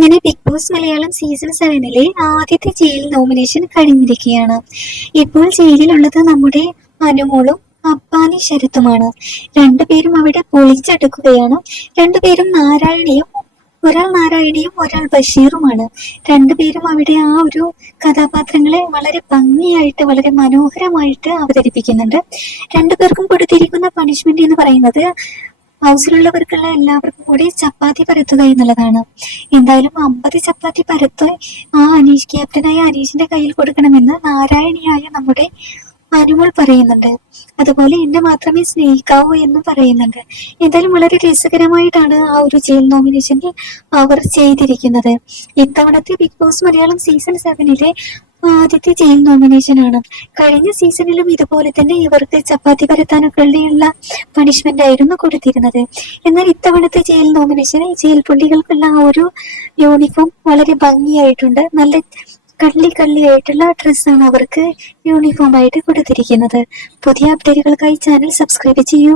അങ്ങനെ big boss Malayalam season 7 ആദ്യത്തെ jail nomination കഴിഞ്ഞിരിക്കുകയാണ്. ഇപ്പോൾ ജയിലിലുള്ളത് നമ്മുടെ അനുമോളും അപ്പാനി ശരത്തുമാണ്. രണ്ടുപേരും അവിടെ പൊളിച്ചെടുക്കുകയാണ്. രണ്ടുപേരും നാരായണിയും, ഒരാൾ നാരായണിയും ഒരാൾ ബഷീറുമാണ്. രണ്ടുപേരും അവിടെ ആ ഒരു കഥാപാത്രങ്ങളെ വളരെ ഭംഗിയായിട്ട് വളരെ മനോഹരമായിട്ട് അവതരിപ്പിക്കുന്നുണ്ട്. രണ്ടുപേർക്കും കൊടുത്തിരിക്കുന്ന പണിഷ്മെന്റ് എന്ന് പറയുന്നത് ഹൗസിലുള്ളവർക്കുള്ള എല്ലാവർക്കും കൂടി ചപ്പാത്തി പരത്തുക എന്നുള്ളതാണ്. എന്തായാലും 50 ചപ്പാത്തി പരത്ത് ക്യാപ്റ്റനായ അനീഷിന്റെ കയ്യിൽ കൊടുക്കണമെന്ന് നാരായണിയായ നമ്മുടെ അനുമോൾ പറയുന്നുണ്ട്. അതുപോലെ എന്നെ മാത്രമേ സ്നേഹിക്കാവൂ എന്നും പറയുന്നുണ്ട്. എന്തായാലും വളരെ രസകരമായിട്ടാണ് ആ ഒരു ജയിൽ നോമിനേഷനിൽ അവർ ചെയ്തിരിക്കുന്നത്. ഇത്തവണത്തെ ബിഗ് ബോസ് മലയാളം സീസൺ 7 ആദ്യത്തെ ജയിൽ നോമിനേഷൻ ആണ്. കഴിഞ്ഞ സീസണിലും ഇതുപോലെ തന്നെ ഇവർക്ക് ചപ്പാത്തി പരത്താനൊക്കെയുള്ള പണിഷ്മെന്റ് ആയിരുന്നു കൊടുത്തിരുന്നത്. എന്നാൽ ഇത്തവണത്തെ ജയിൽ നോമിനേഷന് ജയിൽ പുള്ളികൾക്കുള്ള ആ ഒരു യൂണിഫോം വളരെ ഭംഗിയായിട്ടുണ്ട്. നല്ല കള്ളിയായിട്ടുള്ള ഡ്രസ്സാണ് അവർക്ക് യൂണിഫോം ആയിട്ട് കൊടുത്തിരിക്കുന്നത്. പുതിയ അപ്ഡേറ്റുകൾക്കായി ചാനൽ സബ്സ്ക്രൈബ് ചെയ്യൂ.